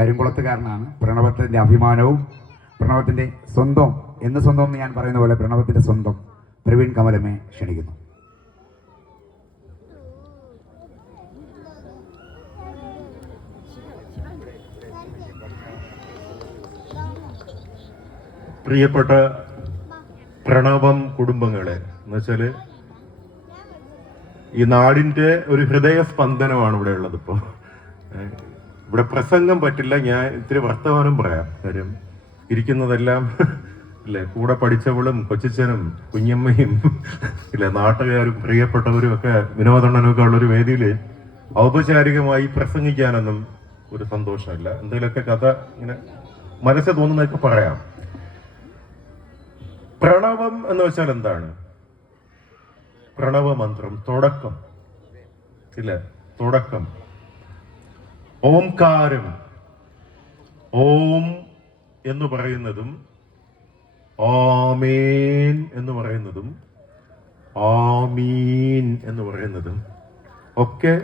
കരിങ്കുളത്തുകാരനാണ്. പ്രണവത്തിൻ്റെ അഭിമാനവും പ്രണവത്തിൻ്റെ സ്വന്തം എന്ന് ഞാൻ പറയുന്ന പോലെ പ്രണവത്തിൻ്റെ സ്വന്തം പ്രവീൺ കമലമേ ക്ഷണിക്കുന്നു. പ്രിയപ്പെട്ട പ്രണവം കുടുംബങ്ങളെ, എന്നുവെച്ചാല് ഈ നാടിന്റെ ഒരു ഹൃദയ സ്പന്ദനമാണ് ഇവിടെ ഉള്ളത്. ഇപ്പോ ഇവിടെ പ്രസംഗം പറ്റില്ല, ഞാൻ ഇത്തിരി വർത്തമാനം പറയാം. കാര്യം ഇരിക്കുന്നതെല്ലാം അല്ലെ, കൂടെ പഠിച്ചവളും കൊച്ചിച്ചനും കുഞ്ഞമ്മയും ഇല്ല നാട്ടുകാരും പ്രിയപ്പെട്ടവരും ഒക്കെ വിനോദണ്ണനും ഒക്കെ ഉള്ളൊരു വേദിയിൽ ഔപചാരികമായി പ്രസംഗിക്കാനൊന്നും ഒരു സന്തോഷമില്ല. എന്തെങ്കിലുമൊക്കെ കഥ ഇങ്ങനെ മനസ്സിൽ തോന്നുന്നതൊക്കെ പറയാം. പ്രണവം എന്ന് വെച്ചാൽ എന്താണ്? പ്രണവമന്ത്രം, തുടക്കം ഇല്ല, തുടക്കം. ഓംകാരം, ഓം എന്ന് പറയുന്നതും ആമേൻ എന്ന് പറയുന്നതും ആമീൻ എന്ന് പറയുന്നതും ഒക്കെ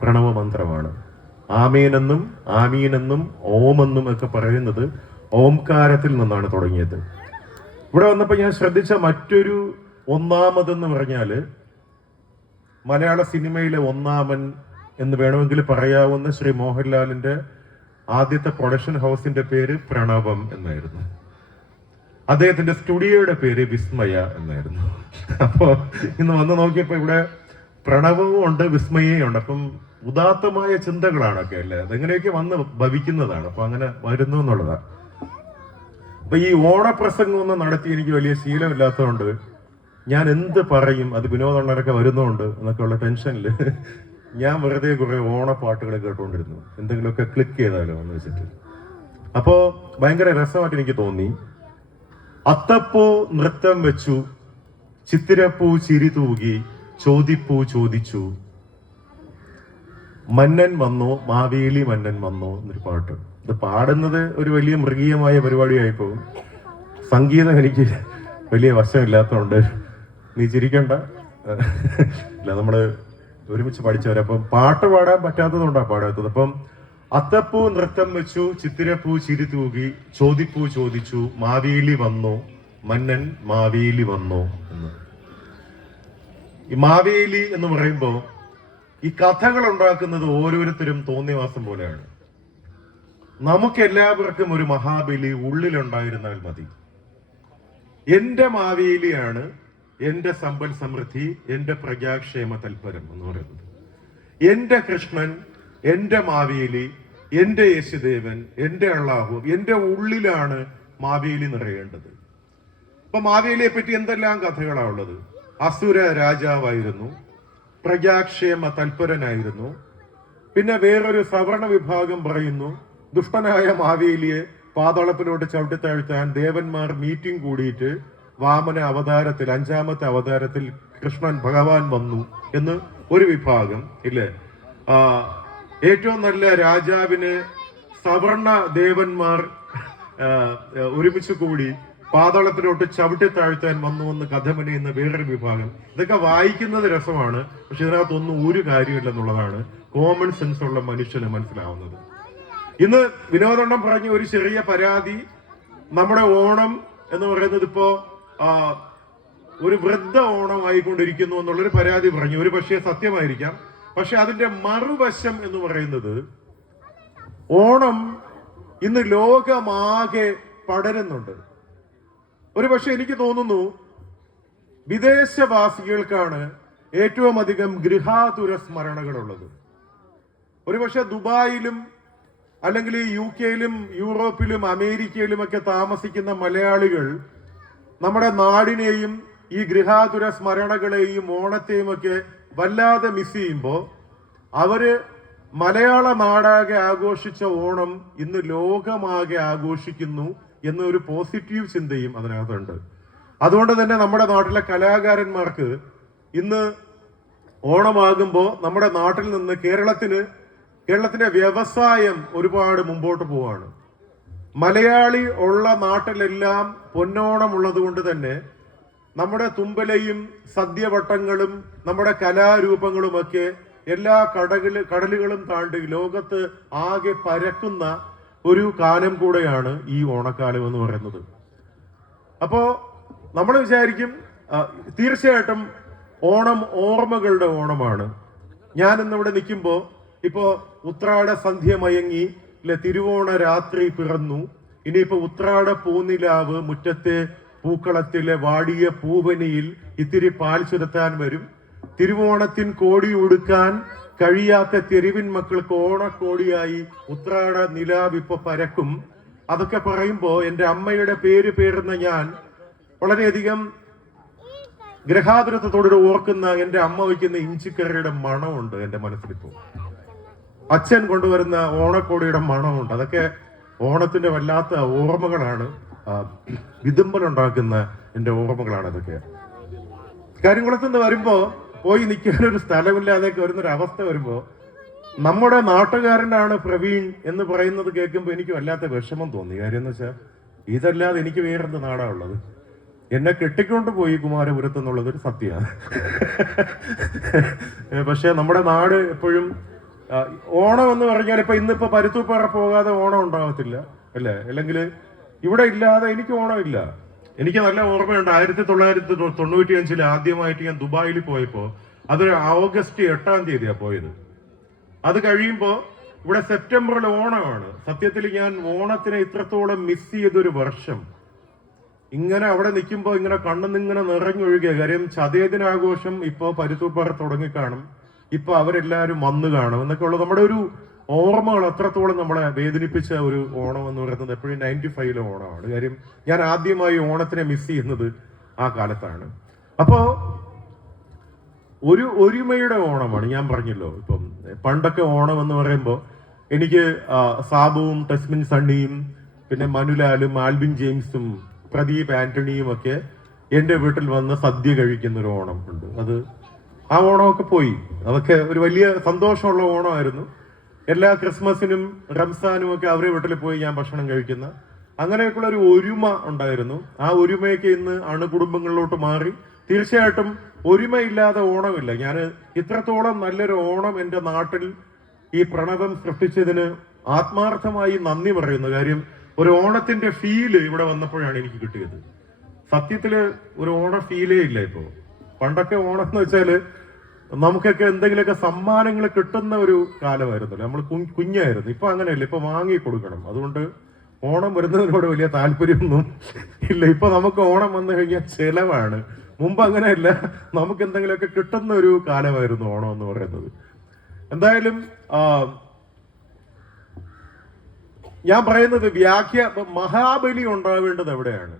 പ്രണവമന്ത്രമാണ്. ആമേനെന്നും ആമീനെന്നും ഓമെന്നും ഒക്കെ പറയുന്നത് ഓംകാരത്തിൽ നിന്നാണ് തുടങ്ങിയത്. ഇവിടെ വന്നപ്പോൾ ഞാൻ ശ്രദ്ധിച്ച മറ്റൊരു ഒന്നാമതെന്ന് പറഞ്ഞാല് മലയാള സിനിമയിലെ ഒന്നാമൻ എന്ന് വേണമെങ്കിൽ പറയാവുന്ന ശ്രീ മോഹൻലാലിന്റെ ആദ്യത്തെ പ്രൊഡക്ഷൻ ഹൗസിന്റെ പേര് പ്രണവം എന്നായിരുന്നു. അദ്ദേഹത്തിന്റെ സ്റ്റുഡിയോയുടെ പേര് വിസ്മയ എന്നായിരുന്നു. അപ്പോ ഇന്ന് വന്ന് നോക്കിയപ്പോ ഇവിടെ പ്രണവവും ഉണ്ട്, വിസ്മയയും ഉണ്ട്. അപ്പം ഉദാത്തമായ ചിന്തകളാണൊക്കെ അല്ലേ, അതെങ്ങനെയൊക്കെ വന്ന് ഭവിക്കുന്നതാണ്. അപ്പൊ അങ്ങനെ വരുന്നു എന്നുള്ളതാണ്. അപ്പൊ ഈ ഓണപ്രസംഗം ഒന്നും നടത്തി എനിക്ക് വലിയ ശീലമില്ലാത്തതുകൊണ്ട് ഞാൻ എന്ത് പറയും, അത് വിനോദണ്ണനൊക്കെ വരുന്നുണ്ട് എന്നൊക്കെ ഉള്ള ടെൻഷനിൽ ഞാൻ വെറുതെ കുറെ ഓണപ്പാട്ടുകൾ കേട്ടുകൊണ്ടിരുന്നു, എന്തെങ്കിലുമൊക്കെ ക്ലിക്ക് ചെയ്താലോ എന്ന് വെച്ചിട്ട്. അപ്പോ ഭയങ്കര രസമായിട്ട് എനിക്ക് തോന്നി. അത്തപ്പൂ നൃത്തം വെച്ചു, ചിത്തിരപ്പൂ ചിരി തൂകി, ചോദിപ്പൂ ചോദിച്ചു, മന്നൻ വന്നു മാവേലി മന്നൻ വന്നു എന്നൊരു പാട്ട്. ഇത് പാടുന്നത് ഒരു വലിയ മൃഗീയമായ പരിപാടിയായി പോകും. സംഗീതം എനിക്ക് വലിയ വശമില്ലാത്തതുകൊണ്ട് നീ ചിരിക്കണ്ട, ഇല്ല നമ്മള് ഒരുമിച്ച് പഠിച്ചവരെ. അപ്പം പാട്ട് പാടാൻ പറ്റാത്തതുകൊണ്ടാണ് പാടാത്തത്. അപ്പം അത്തപ്പൂ നൃത്തം വെച്ചു, ചിത്തിരപ്പൂ ചിരി തൂകി, ചോദിപ്പൂ ചോദിച്ചു, മാവേലി വന്നു മന്നൻ മാവേലി വന്നു എന്ന്. ഈ മാവേലി എന്ന് പറയുമ്പോ ഈ കഥകൾ ഉണ്ടാക്കുന്നത് ഓരോരുത്തരും തോന്നിയവാസം പോലെയാണ്. നമുക്ക് എല്ലാവർക്കും ഒരു മഹാബലി ഉള്ളിലുണ്ടായിരുന്നാൽ മതി. എന്റെ മാവേലിയാണ് എന്റെ സമ്പൽ സമൃദ്ധി, എന്റെ പ്രജാക്ഷേമ തൽപരം എന്ന് പറയുന്നത്. എന്റെ കൃഷ്ണൻ, എന്റെ മാവേലി, എന്റെ യേശുദേവൻ, എന്റെ അള്ളാഹു, എന്റെ ഉള്ളിലാണ് മാവേലി നിറയേണ്ടത്. ഇപ്പൊ മാവേലിയെ പറ്റി എന്തെല്ലാം കഥകളാണ് ഉള്ളത്. അസുര രാജാവായിരുന്നു, പ്രജാക്ഷേമ തൽപരനായിരുന്നു. പിന്നെ വേറൊരു സവർണ വിഭാഗം പറയുന്നു, ദുഷ്ടനായ മാവേലിയെ പാതാളത്തിലോട്ട് ചവിട്ടിത്താഴ്ത്താൻ ദേവന്മാർ മീറ്റിംഗ് കൂടിയിട്ട് വാമന അവതാരത്തിൽ, 5ാമത്തെ അവതാരത്തിൽ കൃഷ്ണൻ ഭഗവാൻ വന്നു എന്ന് ഒരു വിഭാഗം ഇല്ലേ. ഏറ്റവും നല്ല രാജാവിന് സവർണ ദേവന്മാർ ഒരുമിച്ച് കൂടി പാതാളത്തിലോട്ട് ചവിട്ടിത്താഴ്ത്താൻ വന്നു എന്ന് കഥ മെനയുന്ന വേറൊരു വിഭാഗം. ഇതൊക്കെ വായിക്കുന്നത് രസമാണ്, പക്ഷെ ഇതിനകത്തൊന്നും ഒരു കാര്യമില്ലെന്നുള്ളതാണ് കോമൺ സെൻസ് ഉള്ള മനുഷ്യന് മനസ്സിലാവുന്നത്. ഇന്ന് വിനോദണ്ണം പറഞ്ഞ ഒരു ചെറിയ പരാതി, നമ്മുടെ ഓണം എന്ന് പറയുന്നത് ഇപ്പോ ഒരു വൃദ്ധ ഓണം ആയിക്കൊണ്ടിരിക്കുന്നു എന്നുള്ളൊരു പരാതി പറഞ്ഞു. ഒരു പക്ഷേ സത്യമായിരിക്കാം, പക്ഷെ അതിന്റെ മറുവശം എന്ന് പറയുന്നത് ഓണം ഇന്ന് ലോകമാകെ പടരുന്നുണ്ട്. ഒരു പക്ഷെ എനിക്ക് തോന്നുന്നു വിദേശവാസികൾക്കാണ് ഏറ്റവും അധികം ഗൃഹാതുര സ്മരണകളുള്ളത്. ഒരുപക്ഷെ ദുബായിലും അല്ലെങ്കിൽ UK-യിലും യൂറോപ്പിലും അമേരിക്കയിലും ഒക്കെ താമസിക്കുന്ന മലയാളികൾ നമ്മുടെ നാടിനെയും ഈ ഗൃഹാതുര സ്മരണകളെയും ഓണത്തെയും ഒക്കെ വല്ലാതെ മിസ് ചെയ്യുമ്പോൾ അവര് മലയാള നാടാകെ ആഘോഷിച്ച ഓണം ഇന്ന് ലോകമാകെ ആഘോഷിക്കുന്നു എന്നൊരു പോസിറ്റീവ് ചിന്തയും അതിനകത്തുണ്ട്. അതുകൊണ്ട് തന്നെ നമ്മുടെ നാട്ടിലെ കലാകാരന്മാർക്ക് ഇന്ന് ഓണമാകുമ്പോൾ നമ്മുടെ നാട്ടിൽ നിന്ന് കേരളത്തിന്റെ വ്യവസായം ഒരുപാട് മുമ്പോട്ട് പോവാണ്. മലയാളി ഉള്ള നാട്ടിലെല്ലാം പൊന്നോണം ഉള്ളത് കൊണ്ട് തന്നെ നമ്മുടെ തുമ്പലയും സദ്യവട്ടങ്ങളും നമ്മുടെ കലാരൂപങ്ങളുമൊക്കെ എല്ലാ കടലുകളും താണ്ടി ലോകത്ത് ആകെ പരക്കുന്ന ഒരു കാലം കൂടെയാണ് ഈ ഓണക്കാലം എന്ന് പറയുന്നത്. അപ്പോ നമ്മൾ വിചാരിക്കും തീർച്ചയായിട്ടും ഓണം ഓർമ്മകളുടെ ഓണമാണ്. ഞാൻ ഇന്നിവിടെ നിൽക്കുമ്പോൾ ഇപ്പോ ഉത്രാട സന്ധ്യ മയങ്ങി തിരുവോണ രാത്രി പിറന്നു, ഇനിയിപ്പോ ഉത്രാട പൂനിലാവ് മുറ്റത്തെ പൂക്കളത്തിലെ വാടിയ പൂവനിയിൽ ഇത്തിരി പാൽ ചുരത്താൻ വരും. തിരുവോണത്തിൻ കോടി ഉടുക്കാൻ കഴിയാത്ത തെരുവിൻ മക്കൾക്ക് ഓണക്കോടിയായി ഉത്രാട നിലാവ് ഇപ്പൊ പരക്കും. അതൊക്കെ പറയുമ്പോ എന്റെ അമ്മയുടെ പേരുന്ന ഞാൻ വളരെയധികം ഗ്രഹാതുരത്വത്തോടെ ഓർക്കുന്ന എന്റെ അമ്മ വയ്ക്കുന്ന ഇഞ്ചിക്കറിയുടെ മണമുണ്ട് എന്റെ മനസ്സിലിപ്പോ. അച്ഛൻ കൊണ്ടുവരുന്ന ഓണക്കോടിയുടെ മണമുണ്ട്. അതൊക്കെ ഓണത്തിന്റെ വല്ലാത്ത ഓർമ്മകളാണ്, വിതുമ്പലുണ്ടാക്കുന്ന എന്റെ ഓർമ്മകളാണ് അതൊക്കെ. കരിങ്കുളത്തുനിന്ന് വരുമ്പോ പോയി നിൽക്കാനൊരു സ്ഥലമില്ലാതെയൊക്കെ വരുന്നൊരു അവസ്ഥ വരുമ്പോ നമ്മുടെ നാട്ടുകാരനാണ് പ്രവീൺ എന്ന് പറയുന്നത് കേൾക്കുമ്പോൾ എനിക്ക് വല്ലാത്ത വിഷമം തോന്നി. കാര്യം എന്ന് വെച്ചാൽ ഇതല്ലാതെ എനിക്ക് വേറെന്ത് നാടാ ഉള്ളത്? എന്നെ കെട്ടിക്കൊണ്ട് പോയി കുമാരപുരത്ത് എന്നുള്ളത് ഒരു സത്യമാണ്. പക്ഷെ നമ്മുടെ നാട് എപ്പോഴും ഓണം എന്ന് പറഞ്ഞാൽ ഇന്നിപ്പോ പരുത്തൂപ്പാറ പോകാതെ ഓണം ഉണ്ടാകത്തില്ല അല്ലേ? അല്ലെങ്കിൽ ഇവിടെ ഇല്ലാതെ എനിക്ക് ഓണമില്ല. എനിക്ക് നല്ല ഓർമ്മയുണ്ട്, 1995 ആദ്യമായിട്ട് ഞാൻ ദുബായിൽ പോയപ്പോ അതൊരു ഓഗസ്റ്റ് 8-ാം തീയതിയാണ് പോയത്. അത് കഴിയുമ്പോ ഇവിടെ സെപ്റ്റംബറിൽ ഓണമാണ്. സത്യത്തിൽ ഞാൻ ഓണത്തിനെ ഇത്രത്തോളം മിസ് ചെയ്തൊരു വർഷം. ഇങ്ങനെ അവിടെ നിൽക്കുമ്പോൾ ഇങ്ങനെ കണ്ണിങ്ങനെ നിറഞ്ഞൊഴുകിയ കാര്യം, ചതയദിനാഘോഷം ഇപ്പൊ പരുത്തൂപ്പാറ തുടങ്ങിക്കാണും, ഇപ്പൊ അവരെല്ലാവരും വന്നു കാണും എന്നൊക്കെ ഉള്ള നമ്മുടെ ഒരു ഓർമ്മകൾ അത്രത്തോളം നമ്മളെ വേദനിപ്പിച്ച ഒരു ഓണം എന്ന് പറയുന്നത് എപ്പോഴും 95 ഓണമാണ്. കാര്യം ഞാൻ ആദ്യമായി ഓണത്തിനെ മിസ് ചെയ്യുന്നത് ആ കാലത്താണ്. അപ്പോ ഒരു ഒരുമയുടെ ഓണമാണ്. ഞാൻ പറഞ്ഞല്ലോ, ഇപ്പം പണ്ടൊക്കെ ഓണം എന്ന് പറയുമ്പോൾ എനിക്ക് സാബുവും ടെസ്മിൻ സണ്ണിയും പിന്നെ മനുലാലും ആൽബിൻ ജെയിംസും പ്രദീപ് ആന്റണിയും ഒക്കെ എന്റെ വീട്ടിൽ വന്ന് സദ്യ കഴിക്കുന്ന ഒരു ഓണം ഉണ്ട്. അത് ആ ഓണമൊക്കെ പോയി. അതൊക്കെ ഒരു വലിയ സന്തോഷമുള്ള ഓണമായിരുന്നു. എല്ലാ ക്രിസ്മസിനും റംസാനും ഒക്കെ അവരുടെ വീട്ടിൽ പോയി ഞാൻ ഭക്ഷണം കഴിക്കുന്ന അങ്ങനെയൊക്കെയുള്ള ഒരു ഒരുമ ഉണ്ടായിരുന്നു. ആ ഒരുമയൊക്കെ ഇന്ന് അണുകുടുംബങ്ങളിലോട്ട് മാറി. തീർച്ചയായിട്ടും ഒരുമയില്ലാതെ ഓണമില്ല. ഞാൻ ഇത്രത്തോളം നല്ലൊരു ഓണം എൻ്റെ നാട്ടിൽ ഈ പ്രണവം സൃഷ്ടിച്ചതിന് ആത്മാർത്ഥമായി നന്ദി പറയുന്നു. കാര്യം ഒരു ഓണത്തിന്റെ ഫീല് ഇവിടെ വന്നപ്പോഴാണ് എനിക്ക് കിട്ടിയത്. സത്യത്തില് ഒരു ഓണ ഫീലേ ഇല്ല ഇപ്പോ. പണ്ടൊക്കെ ഓണം എന്ന് വെച്ചാല് നമുക്കൊക്കെ എന്തെങ്കിലുമൊക്കെ സമ്മാനങ്ങൾ കിട്ടുന്ന ഒരു കാലമായിരുന്നല്ലോ, നമ്മൾ കുഞ്ഞായിരുന്നു. ഇപ്പൊ അങ്ങനെയല്ല, ഇപ്പൊ വാങ്ങി കൊടുക്കണം. അതുകൊണ്ട് ഓണം വരുന്നതിനോട് വലിയ താല്പര്യമൊന്നും ഇല്ല. ഇപ്പൊ നമുക്ക് ഓണം വന്നു കഴിഞ്ഞാൽ ചെലവാണ്. മുമ്പ് അങ്ങനെയല്ല, നമുക്ക് എന്തെങ്കിലുമൊക്കെ കിട്ടുന്ന ഒരു കാലമായിരുന്നു ഓണം എന്ന് പറയുന്നത്. എന്തായാലും ഞാൻ പറയുന്നത് മഹാബലി ഉണ്ടാവേണ്ടത് എവിടെയാണ്?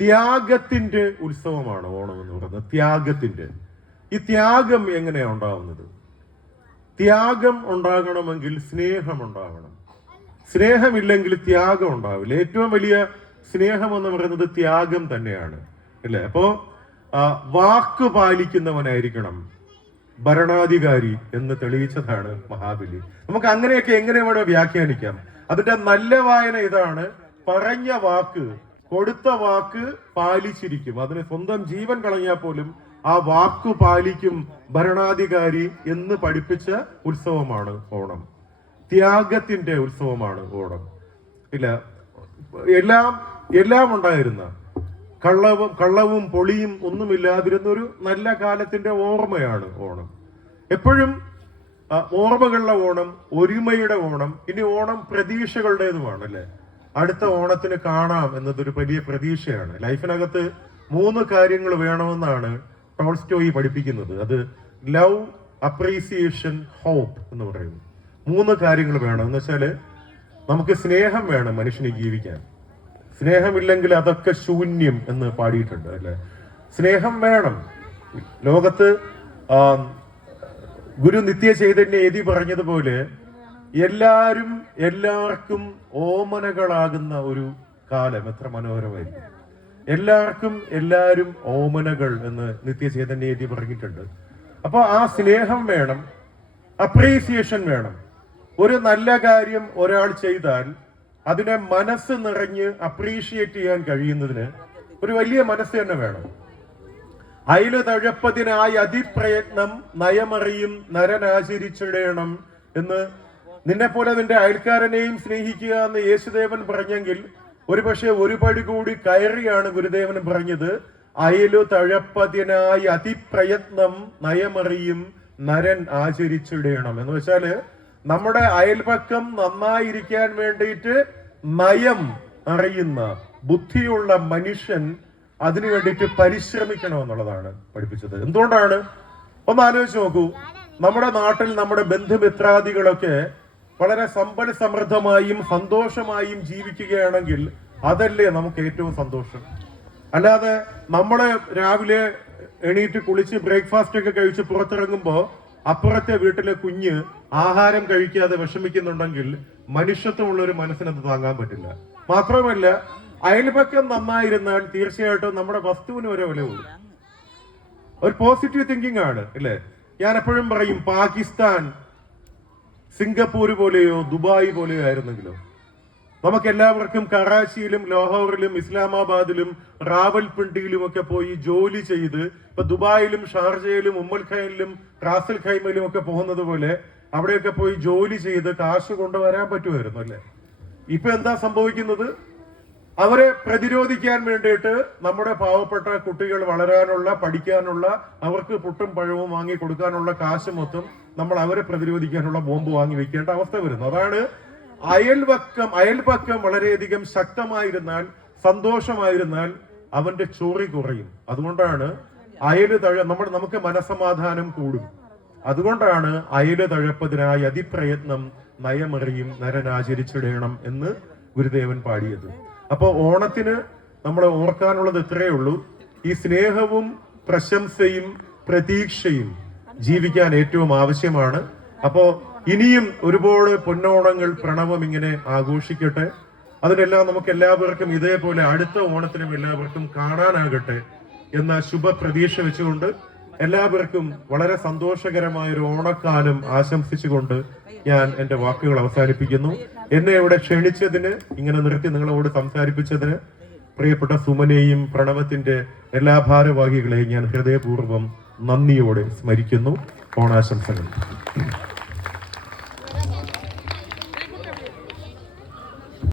ത്യാഗത്തിന്റെ ഉത്സവമാണ് ഓണം എന്ന് പറയുന്നത്. ത്യാഗത്തിന്റെ ഈ ത്യാഗം എങ്ങനെയാ ഉണ്ടാവുന്നത്? ത്യാഗം ഉണ്ടാകണമെങ്കിൽ സ്നേഹം ഉണ്ടാവണം. സ്നേഹമില്ലെങ്കിൽ ത്യാഗം ഉണ്ടാവില്ല. ഏറ്റവും വലിയ സ്നേഹം എന്ന് പറയുന്നത് ത്യാഗം തന്നെയാണ്, അല്ലേ? അപ്പോ വാക്ക് പാലിക്കുന്നവനായിരിക്കണം ഭരണാധികാരി എന്ന് തെളിയിച്ചതാണ് മഹാബലി. നമുക്ക് അങ്ങനെയൊക്കെ എങ്ങനെ വേണോ വ്യാഖ്യാനിക്കാം. അതിന്റെ നല്ല വായന ഇതാണ്: പറഞ്ഞ വാക്ക്, കൊടുത്ത വാക്ക് പാലിച്ചിരിക്കും. അതിന് സ്വന്തം ജീവൻ കളഞ്ഞാൽ പോലും ആ വാക്കു പാലിക്കും ഭരണാധികാരി എന്ന് പഠിപ്പിച്ച ഉത്സവമാണ് ഓണം. ത്യാഗത്തിന്റെ ഉത്സവമാണ് ഓണം. ഇല്ല, എല്ലാം ഉണ്ടായിരുന്ന കള്ളവും പൊളിയും ഒന്നുമില്ലാതിരുന്ന ഒരു നല്ല കാലത്തിന്റെ ഓർമ്മയാണ് ഓണം. എപ്പോഴും ഓർമ്മകളുടെ ഓണം, ഒരുമയുടെ ഓണം. ഇനി ഓണം പ്രതീക്ഷകളുടേതുമാണ്, അല്ലെ? അടുത്ത ഓണത്തിന് കാണാം എന്നതൊരു വലിയ പ്രതീക്ഷയാണ്. ലൈഫിനകത്ത് 3 കാര്യങ്ങൾ വേണമെന്നാണ് ടോൾസ്റ്റോയി പഠിപ്പിക്കുന്നത്. അത് ലവ്, അപ്രീസിയേഷൻ, ഹോപ്പ് എന്ന് പറയുന്നു. 3 കാര്യങ്ങൾ വേണം. എന്ന് വെച്ചാല് നമുക്ക് സ്നേഹം വേണം മനുഷ്യന് ജീവിക്കാൻ. സ്നേഹമില്ലെങ്കിൽ അതൊക്കെ ശൂന്യം എന്ന് പാടിയിട്ടുണ്ട്, അല്ലെ? സ്നേഹം വേണം. ലോകത്ത് ഗുരു നിത്യ ചൈതന്യ എഴുതി പറഞ്ഞതുപോലെ എല്ലാവർക്കും ഓമനകളാകുന്ന ഒരു കാലം എത്ര മനോഹരമായിരിക്കും. എല്ലാവരും ഓമനകൾ എന്ന് നിത്യചൈതന്യ എഴുതി പറഞ്ഞിട്ടുണ്ട്. അപ്പൊ ആ സ്നേഹം വേണം, അപ്രീസിയേഷൻ വേണം. ഒരു നല്ല കാര്യം ഒരാൾ ചെയ്താൽ അതിനെ മനസ്സ് നിറഞ്ഞ് അപ്രീഷിയേറ്റ് ചെയ്യാൻ കഴിയുന്നതിന് ഒരു വലിയ മനസ്സ് തന്നെ വേണം. അയില് തഴപ്പതിനായി അതിപ്രയത്നം നയമറിയും നരനാചരിച്ചിടേണം എന്ന്. നിന്നെ പോലെ നിന്റെ അയൽക്കാരനെയും സ്നേഹിക്കുക എന്ന് യേശുദേവൻ പറഞ്ഞെങ്കിൽ ഒരുപക്ഷെ ഒരു പടി കൂടി കയറിയാണ് ഗുരുദേവൻ പറഞ്ഞത്, അയലു തഴപ്പതിനായി അതിപ്രയത്നം നയമറിയും നരൻ ആചരിച്ചിടേണം എന്ന് വെച്ചാല് നമ്മുടെ അയൽപക്കം നന്നായിരിക്കാൻ വേണ്ടിയിട്ട് നയം അറിയുന്ന ബുദ്ധിയുള്ള മനുഷ്യൻ അതിനു വേണ്ടിയിട്ട് പരിശ്രമിക്കണം എന്നുള്ളതാണ് പഠിപ്പിച്ചത്. എന്തുകൊണ്ടാണ്? ഒന്ന് ആലോചിച്ച് നോക്കൂ. നമ്മുടെ നാട്ടിൽ നമ്മുടെ ബന്ധുമിത്രാദികളൊക്കെ വളരെ സമ്പൽ സമൃദ്ധമായും സന്തോഷമായും ജീവിക്കുകയാണെങ്കിൽ അതല്ലേ നമുക്ക് ഏറ്റവും സന്തോഷം. അല്ലാതെ നമ്മള് രാവിലെ എണീറ്റ് കുളിച്ച് ബ്രേക്ക്ഫാസ്റ്റ് ഒക്കെ കഴിച്ച് പുറത്തിറങ്ങുമ്പോ അപ്പുറത്തെ വീട്ടിലെ കുഞ്ഞ് ആഹാരം കഴിക്കാതെ വിഷമിക്കുന്നുണ്ടെങ്കിൽ മനുഷ്യത്വമുള്ള ഒരു മനസ്സിനത് താങ്ങാൻ പറ്റില്ല. മാത്രമല്ല, അയൽപക്കം നന്നായിരുന്നാൽ തീർച്ചയായിട്ടും നമ്മുടെ വസ്തുവിന് ഒരു വില കൂടും. ഒരു പോസിറ്റീവ് തിങ്കിങ് ആണ് അല്ലേ? ഞാൻ എപ്പോഴും പറയും, പാകിസ്ഥാൻ സിംഗപ്പൂർ പോലെയോ ദുബായ് പോലെയോ ആയിരുന്നെങ്കിലോ നമുക്ക് എല്ലാവർക്കും കറാച്ചിയിലും ലാഹോറിലും ഇസ്ലാമാബാദിലും റാവൽപിണ്ടിയിലും ഒക്കെ പോയി ജോലി ചെയ്ത്, ഇപ്പൊ ദുബായിലും ഷാർജയിലും ഉമ്മൽ ഖൈനിലും റാസൽ ഖൈമയിലും ഒക്കെ പോകുന്നത് പോലെ അവിടെയൊക്കെ പോയി ജോലി ചെയ്ത് കാശ് കൊണ്ടുവരാൻ പറ്റുമായിരുന്നു അല്ലെ? ഇപ്പൊ എന്താ സംഭവിക്കുന്നത്? അവരെ പ്രതിരോധിക്കാൻ വേണ്ടിയിട്ട് നമ്മുടെ പാവപ്പെട്ട കുട്ടികൾ വളരാനുള്ള, പഠിക്കാനുള്ള, അവർക്ക് പുട്ടും പഴവും വാങ്ങി കൊടുക്കാനുള്ള കാശ് മൊത്തം നമ്മൾ അവരെ പ്രതിരോധിക്കാനുള്ള ബോംബ് വാങ്ങി വെക്കേണ്ട അവസ്ഥ വരുന്നു. അതാണ് അയൽപക്കം വളരെയധികം ശക്തമായിരുന്നാൽ, സന്തോഷമായിരുന്നാൽ അവന്റെ ചോറി കുറയും. അതുകൊണ്ടാണ് നമുക്ക് മനസമാധാനം കൂടും. അതുകൊണ്ടാണ് അയല് തഴപ്പതിനായി അതിപ്രയത്നം നയമറിയും നരനാചരിച്ചിടേണം എന്ന് ഗുരുദേവൻ പാടിയത്. അപ്പോ ഓണത്തിന് നമ്മൾ ഓർക്കാനുള്ളത് ഇത്രയേ ഉള്ളൂ. ഈ സ്നേഹവും പ്രശംസയും പ്രതീക്ഷയും ജീവിക്കാൻ ഏറ്റവും ആവശ്യമാണ്. അപ്പോ ഇനിയും ഒരുപാട് പൊന്നോണങ്ങൾ പ്രണവം ഇങ്ങനെ ആഘോഷിക്കട്ടെ. അതിനെല്ലാം നമുക്ക് എല്ലാവർക്കും ഇതേപോലെ അടുത്ത ഓണത്തിനും എല്ലാവർക്കും കാണാനാകട്ടെ എന്ന ശുഭ പ്രതീക്ഷ വെച്ചുകൊണ്ട് എല്ലാവർക്കും വളരെ സന്തോഷകരമായ ഒരു ഓണക്കാലം ആശംസിച്ചുകൊണ്ട് ഞാൻ എന്റെ വാക്കുകൾ അവസാനിപ്പിക്കുന്നു. എന്നെ ഇവിടെ ക്ഷണിച്ചതിന്, ഇങ്ങനെ നിർത്തി നിങ്ങളോട് സംസാരിപ്പിച്ചതിന് പ്രിയപ്പെട്ട സുമനെയും പ്രണവത്തിന്റെ എല്ലാ ഭാരവാഹികളെയും ഞാൻ ഹൃദയപൂർവ്വം നന്ദിയോടെ സ്മരിക്കുന്നു. ഓണാശംസകൾ.